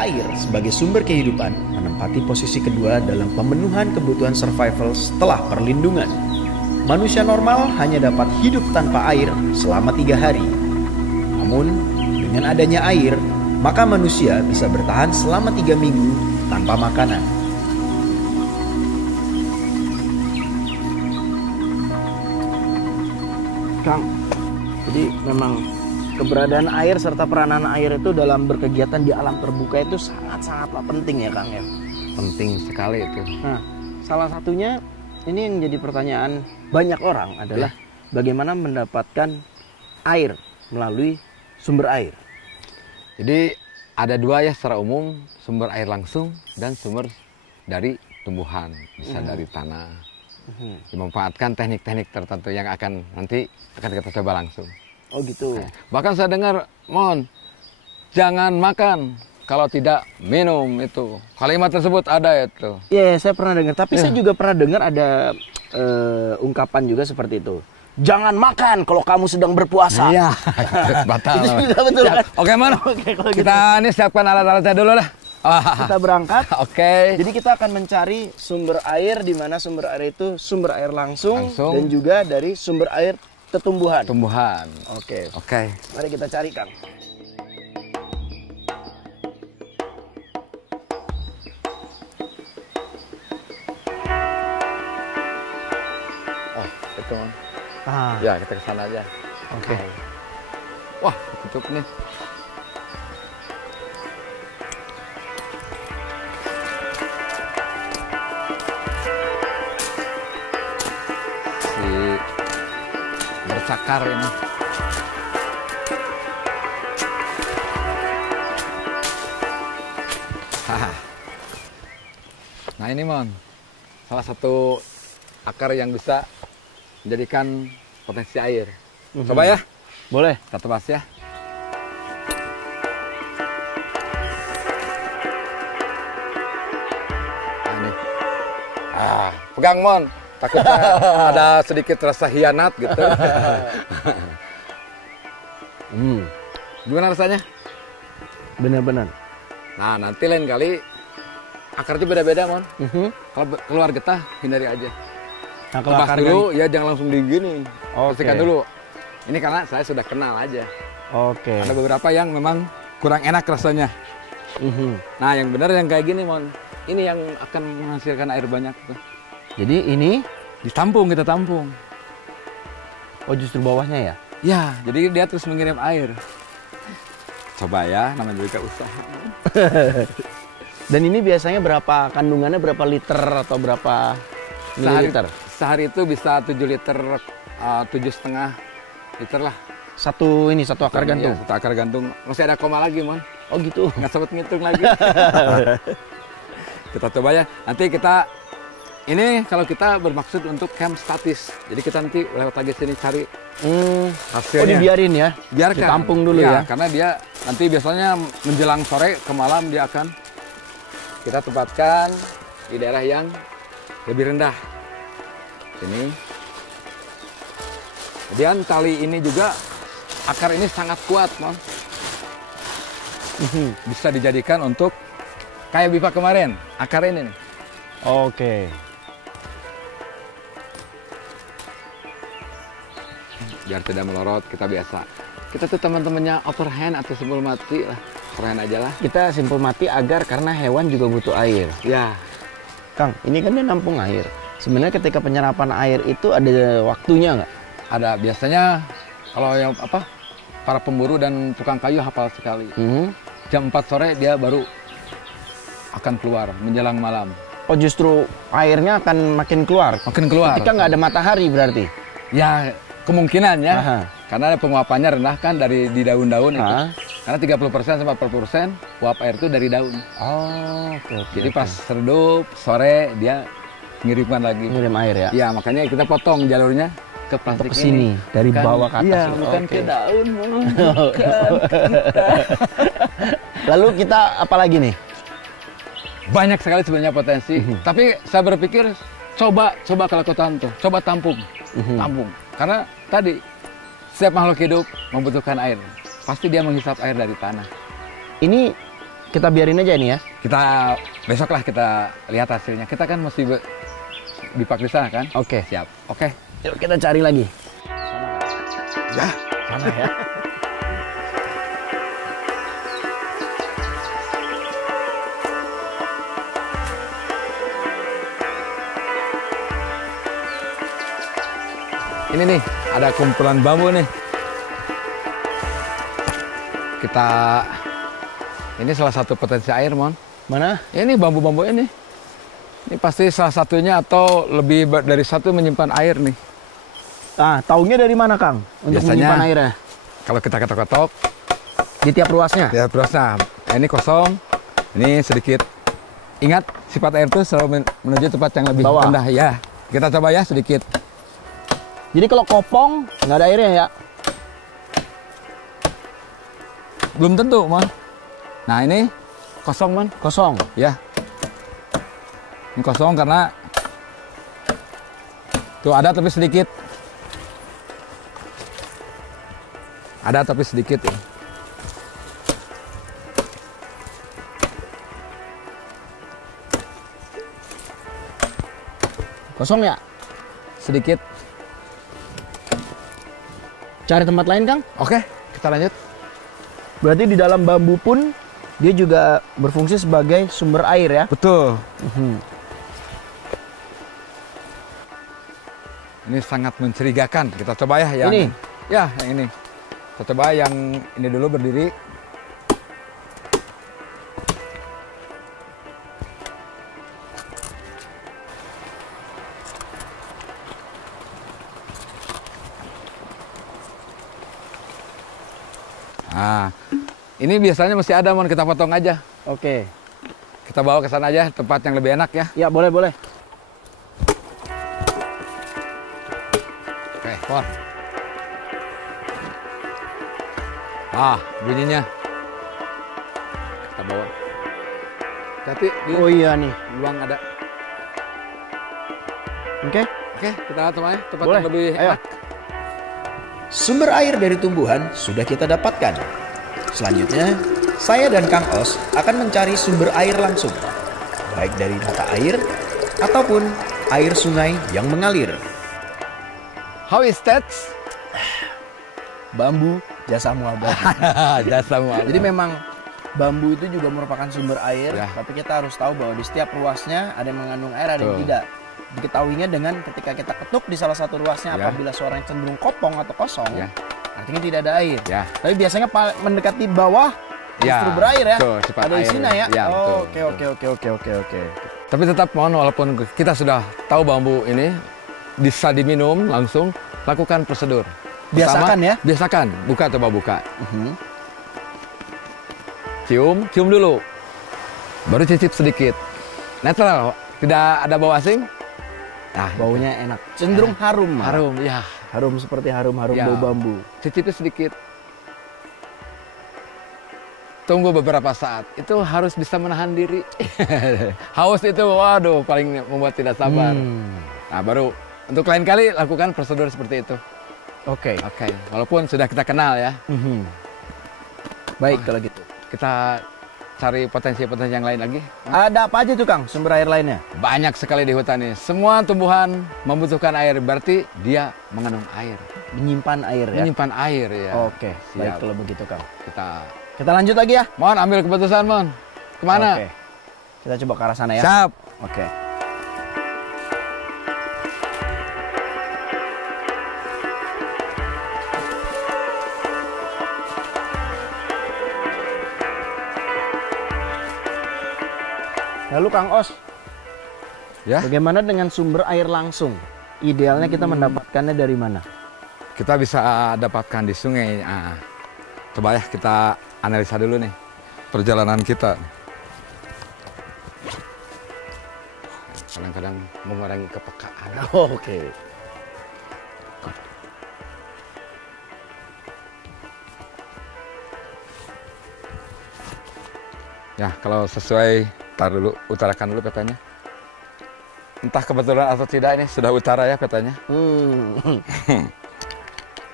Air sebagai sumber kehidupan menempati posisi kedua dalam pemenuhan kebutuhan survival setelah perlindungan. Manusia normal hanya dapat hidup tanpa air selama 3 hari. Namun, dengan adanya air, maka manusia bisa bertahan selama 3 minggu tanpa makanan. Kang, jadi memang keberadaan air serta peranan air itu dalam berkegiatan di alam terbuka itu sangat-sangatlah penting ya Kang ya. Penting sekali itu. Nah, salah satunya ini yang jadi pertanyaan banyak orang adalah bagaimana mendapatkan air melalui sumber air. Jadi ada 2 ya secara umum, sumber air langsung dan sumber dari tumbuhan, bisa dari tanah. Dimanfaatkan teknik-teknik tertentu yang nanti akan kita coba langsung. Oh gitu. Bahkan saya dengar, Mon, jangan makan kalau tidak minum itu. Kalimat tersebut ada itu. Iya, saya pernah dengar. Tapi saya juga pernah dengar ada ungkapan juga seperti itu. Jangan makan kalau kamu sedang berpuasa. Iya, batal. Itu juga betul kan? Oke, Mon. Oke, kalau gitu. Kita ini siapkan alat-alatnya dulu dah. Kita berangkat. Oke. Jadi kita akan mencari sumber air di mana sumber air itu sumber air langsung dan juga dari sumber air tumbuhan. Tumbuhan. Oke. Oke. Mari kita cari, Kang. Oh, itu. Ah, Ya, kita ke sana aja. oke. Wah, tutup nih. Bercakar ini. Nah ini Mon, salah satu akar yang bisa menjadikan potensi air. Coba ya. Boleh. Kita tebas ya. Nah, ini. Pegang Mon. Takutnya ada sedikit rasa hianat gitu. Gimana rasanya? Benar-benar. Nah, nanti lain kali akarnya beda-beda, Mon. Kalau keluar getah, hindari aja. Nah, kalau Lepas dulu, ya jangan langsung digini. Oke. Bersihkan dulu. Ini karena saya sudah kenal aja. Oke. Ada beberapa yang memang kurang enak rasanya. Nah, yang benar yang kayak gini, Mon. Ini yang akan menghasilkan air banyak tuh. Jadi ini Ditampung, kita tampung. oh justru bawahnya ya? Ya, jadi dia terus mengirim air. Coba ya, namanya juga usaha. Dan ini biasanya berapa kandungannya, berapa liter atau berapa mililiter? Sehari itu bisa 7 liter, 7,5 liter lah. Satu akar gantung? Iya, 1 akar gantung. Masih ada koma lagi, Mon. Oh gitu? Nggak sempat ngitung lagi. Kita coba ya. Nanti ini kalau kita bermaksud untuk camp statis. Jadi kita nanti lewat lagi sini cari hasilnya. Oh dibiarin ya? Biarkan. Ditampung dulu ya? Karena dia nanti biasanya menjelang sore ke malam dia akan kita tempatkan di daerah yang lebih rendah. Ini. Kemudian tali ini juga, akar ini sangat kuat, Mon. Bisa dijadikan untuk kayak Bipa kemarin, akar ini nih. Oke. Biar tidak melorot, kita biasa. Kita tuh teman-temannya overhand atau simpul mati lah. Overhand aja lah. Kita simpul mati agar karena hewan juga butuh air. Ya. Kang, ini kan dia nampung air. Sebenarnya ketika penyerapan air itu ada waktunya nggak? Ada, biasanya kalau yang para pemburu dan tukang kayu hafal sekali. Jam 4 sore dia baru akan keluar menjelang malam. Oh justru airnya akan makin keluar? Makin keluar. Ketika nggak ada matahari berarti? Ya kemungkinan ya. Aha. Karena penguapannya rendah kan dari di daun-daun itu. Karena 30% sampai 40% uap air itu dari daun. Oh, oke. Jadi pas redup sore dia ngirimkan lagi. Ngirim air ya? Ya makanya kita potong jalurnya ke plastik ke sini dari bawah ke atas. Iya, ya? bukan ke daun. Lalu kita apa lagi nih? Banyak sekali sebenarnya potensi. Tapi saya berpikir coba kalau kau coba tampung. Tampung. Karena tadi setiap makhluk hidup membutuhkan air. Pasti dia menghisap air dari tanah. Ini kita biarin aja ini ya. Kita besok lah kita lihat hasilnya. Kita kan mesti dipak di sana kan? Oke. Siap. Oke. Yuk kita cari lagi. Ya. Sama ya. Ini nih, ada kumpulan bambu nih. Ini salah satu potensi air, Mon. Mana? Ini bambu-bambu ini. Ini pasti salah satunya atau lebih dari satu menyimpan air nih. Ah, taunya dari mana, Kang? Untuk Biasanya, menyimpan airnya? Kalau kita ketok-ketok, Di tiap ruasnya? ya berasa. Nah, ini kosong, ini sedikit. Ingat, sifat air itu selalu menuju tempat yang lebih Bawah. rendah. Ya, kita coba ya sedikit. Jadi kalau kopong, nggak ada airnya ya? Belum tentu, Mon. Nah, ini kosong, Mon. Kosong? Ya. Ini kosong karena tuh ada tapi sedikit. Ada tapi sedikit ya. Kosong ya? Sedikit. Cari tempat lain, Kang? Oke, kita lanjut. Berarti di dalam bambu pun dia juga berfungsi sebagai sumber air ya? Betul. Ini sangat mencurigakan. Kita coba ya yang Ini? Ya, yang ini. Kita coba yang ini dulu berdiri. Nah, ini biasanya mesti ada, Mon, kita potong aja. Oke. Kita bawa ke sana aja, tempat yang lebih enak ya. Ya, boleh, boleh. Oke, Pon. Ah, bunyinya. Kita bawa. Hati di Oh iya nih. luang ada. Oke. Oke, kita lihat semuanya, tempat Boleh. yang lebih Ayo. enak. Sumber air dari tumbuhan sudah kita dapatkan. Selanjutnya, saya dan Kang Os akan mencari sumber air langsung, baik dari mata air ataupun air sungai yang mengalir. How is that? Bambu jasamu abadi. Jasa mualah. Jadi memang bambu itu juga merupakan sumber air, Ya. tapi kita harus tahu bahwa di setiap ruasnya ada yang mengandung air, ada yang Betul. tidak. Diketahuinya dengan ketika kita ketuk di salah satu ruasnya, Ya. apabila suaranya cenderung kopong atau kosong, Ya. artinya tidak ada air. Ya. Tapi biasanya mendekati bawah Ya, justru berair ya. betul, sifat Ada air. isinya ya. Ya, betul, Oh, oke. Tapi tetap, Mon, walaupun kita sudah tahu bambu ini bisa diminum langsung, lakukan prosedur. Biasakan Pertama, ya. Biasakan. Buka, coba buka. Cium dulu. Baru cicip sedikit. Netral, tidak ada bau asing. Nah, Baunya enak. Cenderung harum. Mas. harum, ya. Harum seperti harum-harum Ya. bau bambu. Cicipnya sedikit. Tunggu beberapa saat. Itu harus bisa menahan diri. Haus itu, waduh, paling membuat tidak sabar. Nah, baru untuk lain kali lakukan prosedur seperti itu. Oke. Oke, walaupun sudah kita kenal ya. Baik kalau gitu. Kita cari potensi-potensi yang lain lagi. Ada apa aja tuh, Kang, sumber air lainnya? Banyak sekali di hutan ini. Semua tumbuhan membutuhkan air, berarti dia mengandung air. Menyimpan air ya. Menyimpan air ya. Oke, Siap. baik kalau begitu, Kang. Kita Kita lanjut lagi ya. Mon, ambil keputusan, Mon. Kemana? Oke. Kita coba ke arah sana ya. Siap. Oke. Lalu Kang Os, Ya, bagaimana dengan sumber air langsung? Idealnya kita mendapatkannya dari mana? kita bisa dapatkan di sungai. Ah, coba ya kita analisa dulu nih perjalanan kita. Kadang-kadang mengurangi kepekaan. Oke. Ya, kalau sesuai, tar dulu, utarakan dulu petanya. Entah kebetulan atau tidak, ini sudah utara ya petanya.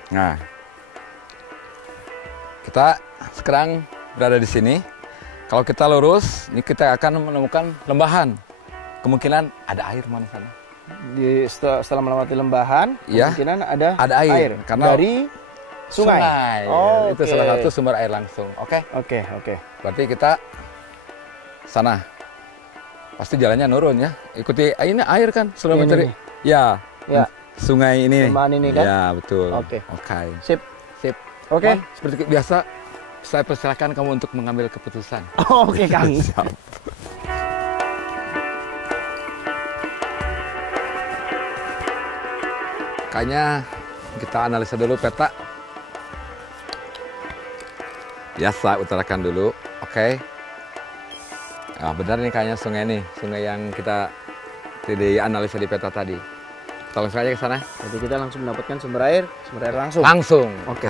Nah, kita sekarang berada di sini. Kalau kita lurus, ini kita akan menemukan lembahan. Kemungkinan ada air mana sana. Setelah melewati lembahan, Ya, kemungkinan ada air. Karena dari sungai. Oh, itu salah satu sumber air langsung. Oke. Oke. Berarti kita sana. Pasti jalannya nurun ya. Ikuti ini air kan sudah Ini mencari. nih. Ya. Ya. Sungai ini. Lembahan ini kan? Ya, betul. Oke. Sip. Oke. Bang, seperti biasa, saya persilakan kamu untuk mengambil keputusan. Oke, Kang. Siap. Kayaknya kita analisa dulu peta. Biasa utarakan dulu. Oke. Nah, benar nih kayaknya sungai ini, sungai yang kita analisa di peta tadi. Kita langsung aja ke sana. Jadi kita langsung mendapatkan sumber air langsung. Langsung. Oke.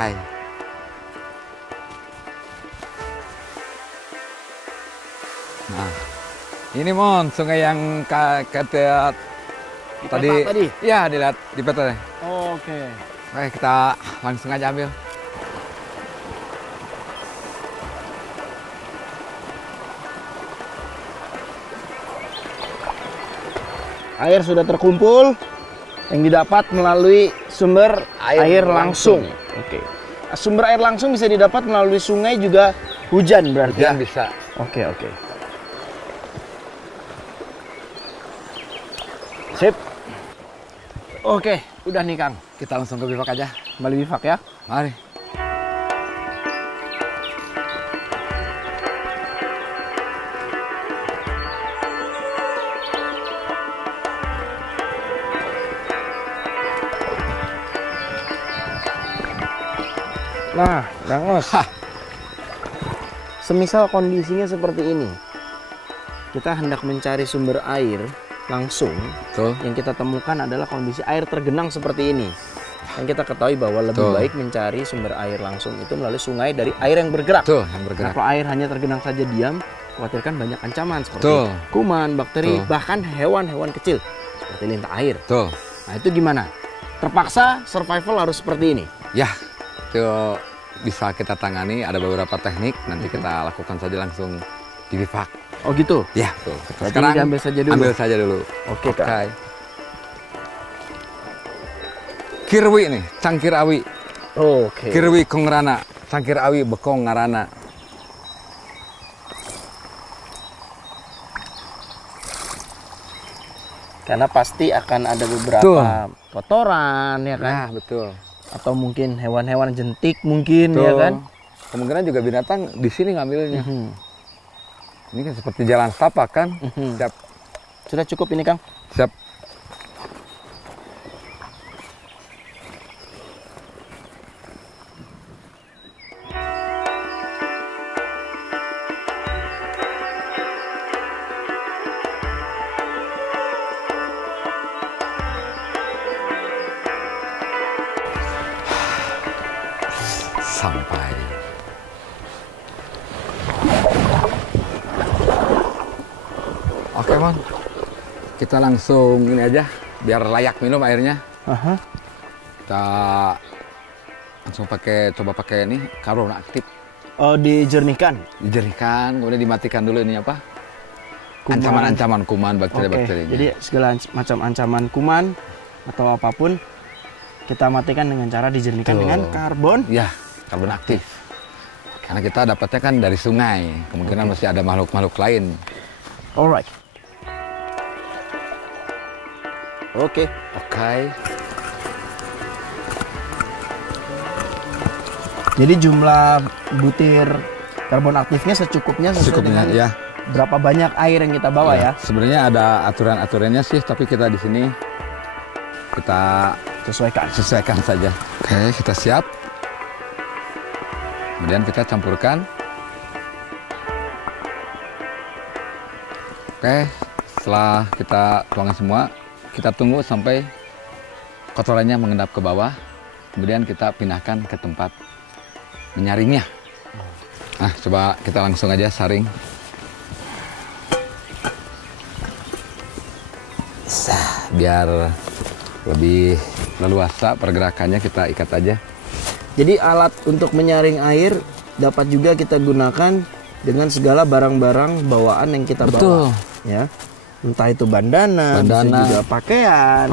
Nah, ini Mon, sungai yang kata tadi. Ya, dilihat di peta. Oke. Oke, kita langsung aja ambil. Air sudah terkumpul yang didapat melalui sumber air langsung. Oke. Sumber air langsung bisa didapat melalui sungai juga hujan berarti. Hujan ya? bisa. Oke. Sip. Oke, udah nih Kang. Kita langsung ke bivak aja. Kembali bivak ya. Mari. Nah, Kang Os. Semisal kondisinya seperti ini, kita hendak mencari sumber air langsung. Tuh. Yang kita temukan adalah kondisi air tergenang seperti ini. Yang kita ketahui bahwa lebih baik mencari sumber air langsung itu melalui sungai dari air yang bergerak. Tuh, yang bergerak. Kalau air hanya tergenang saja diam, khawatirkan banyak ancaman seperti kuman, bakteri, bahkan hewan-hewan kecil seperti lintah air. Tuh. Nah, itu gimana? Terpaksa survival harus seperti ini. Ya, itu bisa kita tangani. Ada beberapa teknik. Nanti kita lakukan saja langsung di bivak. Oh gitu? Ya, tuh. Sekarang diambil saja dulu. Ambil saja dulu. Oke, Kak. Kirwi nih, cangkir awi. Oke. Kirwi kongrana, cangkir awi bekong ngarana. Karena pasti akan ada beberapa kotoran ya kan? Nah, betul. Atau mungkin hewan-hewan jentik mungkin ya kan? Kemungkinan juga binatang di sini ngambilnya. Ini kan seperti jalan setapak kan? Siap. Sudah cukup ini Kang? Siap. Sampai. Oke, Mon. Kita langsung ini aja, biar layak minum airnya. Kita langsung coba pakai ini, karbon aktif. Oh, dijernihkan? Dijernihkan, kemudian dimatikan dulu ini apa? Kuman. Ancaman-ancaman kuman, bakteri-bakterinya. Jadi segala macam ancaman kuman atau apapun, kita matikan dengan cara dijernihkan dengan karbon? Ya, karbon aktif. Karena kita dapatnya kan dari sungai, kemungkinan masih ada makhluk-makhluk lain. Alright. Oke. Jadi jumlah butir karbon aktifnya secukupnya sesuai dengan ya. Berapa banyak air yang kita bawa ya? Sebenarnya ada aturan-aturannya sih, tapi kita di sini kita sesuaikan saja. Oke, kita siap. Kemudian kita campurkan. Oke, setelah kita tuangkan semua, kita tunggu sampai kotorannya mengendap ke bawah. Kemudian kita pindahkan ke tempat menyaringnya. Nah, coba kita langsung aja saring. Biar lebih leluasa pergerakannya, kita ikat aja. Jadi alat untuk menyaring air dapat juga kita gunakan dengan segala barang-barang bawaan yang kita bawa. Ya. Entah itu bandana, bisa juga pakaian,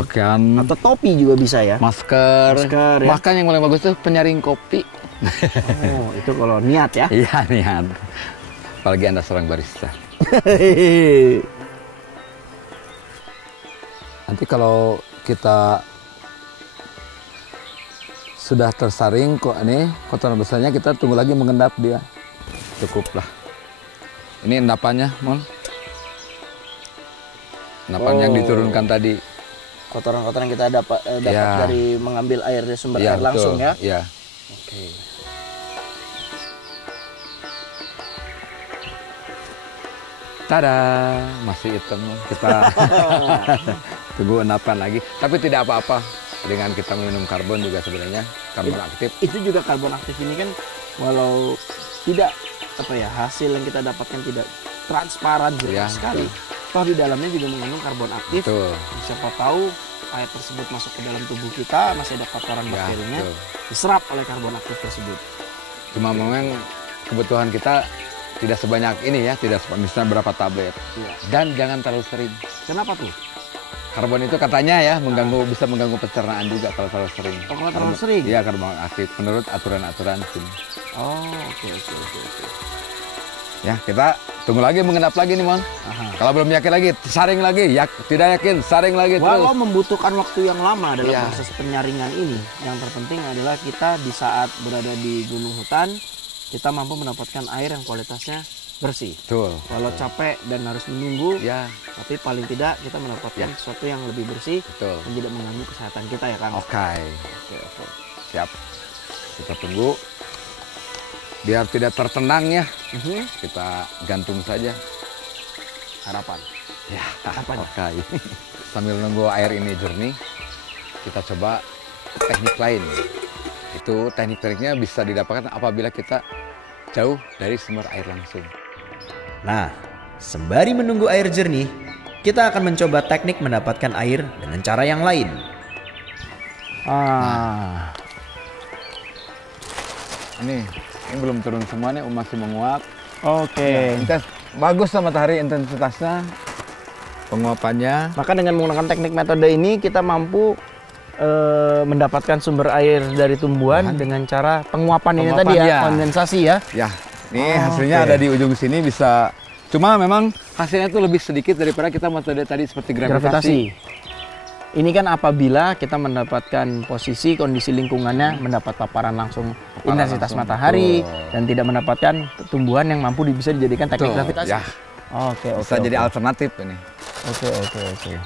atau topi juga bisa ya. Masker ya. Bahkan yang paling bagus tuh penyaring kopi. Oh, itu kalau niat ya? Iya, niat. Apalagi Anda seorang barista. Nanti kalau kita sudah tersaring kok ini kotoran besarnya, kita tunggu lagi mengendap dia. Cukuplah. Ini endapannya, Mon. Endapan yang diturunkan tadi. Kotoran-kotoran yang kita dapat dari mengambil air dari sumber air langsung ya? Iya. Oke. Tada, masih hitam. Kita tunggu endapan lagi. Tapi tidak apa-apa dengan kita minum karbon juga sebenarnya, karbon aktif. Itu juga karbon aktif ini kan, walau tidak hasil yang kita dapatkan tidak transparan jelas sekali. Toh di dalamnya juga mengandung karbon aktif. Siapa tahu air tersebut masuk ke dalam tubuh kita, masih ada kotoran bakterinya, diserap oleh karbon aktif tersebut. Cuma memang kebutuhan kita tidak sebanyak ini ya, tidak misalnya berapa tablet. Dan jangan terlalu sering. Kenapa tuh? Karbon itu katanya ya bisa mengganggu pencernaan juga kalau terlalu sering. Oh, kalau terlalu sering? Iya, karbon aktif menurut aturan-aturan sini. Oh, oke. Ya, kita tunggu lagi mengendap lagi nih, Mon. Kalau belum yakin lagi, saring lagi. Tidak yakin, saring lagi terus. Walau membutuhkan waktu yang lama dalam proses penyaringan ini, yang terpenting adalah kita di saat berada di gunung hutan, kita mampu mendapatkan air yang kualitasnya bersih. Betul. Walau capek dan harus menunggu, tapi paling tidak kita mendapatkan sesuatu yang lebih bersih dan tidak mengganggu kesehatan kita ya, Kang. Oke. Siap. Kita tunggu. Biar tidak tertendang ya, kita gantung saja. Harapan. Ya, oke. Sambil nunggu air ini jernih, kita coba teknik lain. Itu teknik-tekniknya bisa didapatkan apabila kita jauh dari sumber air langsung. Nah, sembari menunggu air jernih, kita akan mencoba teknik mendapatkan air dengan cara yang lain. Ini belum turun semuanya, masih menguap. Oke. Bagus sama matahari intensitasnya, penguapannya. Maka dengan menggunakan teknik metode ini kita mampu mendapatkan sumber air dari tumbuhan dengan cara penguapan ini tadi ya, kondensasi ya. Ya, ini hasilnya ada di ujung sini bisa. Cuma memang hasilnya itu lebih sedikit daripada kita metode tadi seperti gravitasi. Ini kan apabila kita mendapatkan posisi kondisi lingkungannya mendapat paparan langsung intensitas matahari dan tidak mendapatkan tumbuhan yang mampu bisa dijadikan teknik gravitasi. Ya. Oke. Bisa jadi alternatif ini. Oke.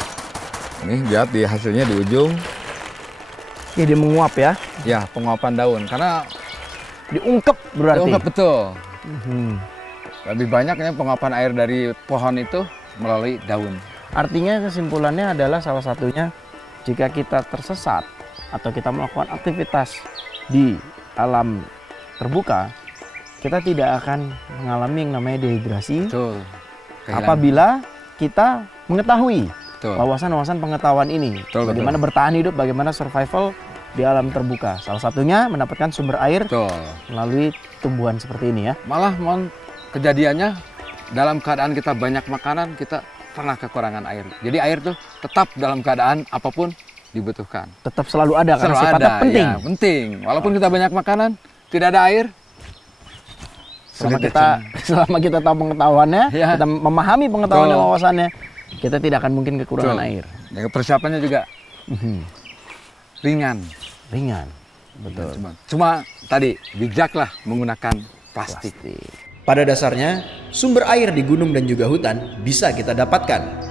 Ini lihat di hasilnya di ujung. Ya, dia menguap ya? Ya, penguapan daun karena diungkep berarti. Diungkep betul. Lebih banyaknya penguapan air dari pohon itu melalui daun. Artinya kesimpulannya adalah salah satunya jika kita tersesat atau kita melakukan aktivitas di alam terbuka, kita tidak akan mengalami yang namanya dehidrasi. Betul. Apabila kita mengetahui wawasan-wawasan pengetahuan ini, bagaimana bertahan hidup, bagaimana survival di alam terbuka. Salah satunya mendapatkan sumber air melalui tumbuhan seperti ini ya. Malah kejadiannya dalam keadaan kita banyak makanan, kita pernah kekurangan air. Jadi air tuh tetap dalam keadaan apapun dibutuhkan. Tetap selalu ada karena sifatnya penting. Ya, penting. Walaupun kita banyak makanan, tidak ada air. Selama kita tahu pengetahuannya, kita memahami pengetahuan dan wawasannya, kita tidak akan mungkin kekurangan air. Ya, persiapannya juga ringan. Betul. Cuma tadi bijaklah menggunakan plastik. Pada dasarnya, sumber air di gunung dan juga hutan bisa kita dapatkan.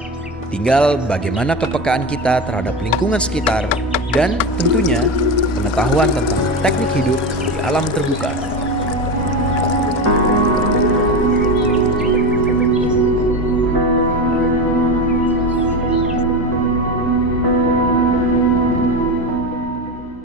Tinggal bagaimana kepekaan kita terhadap lingkungan sekitar dan tentunya pengetahuan tentang teknik hidup di alam terbuka.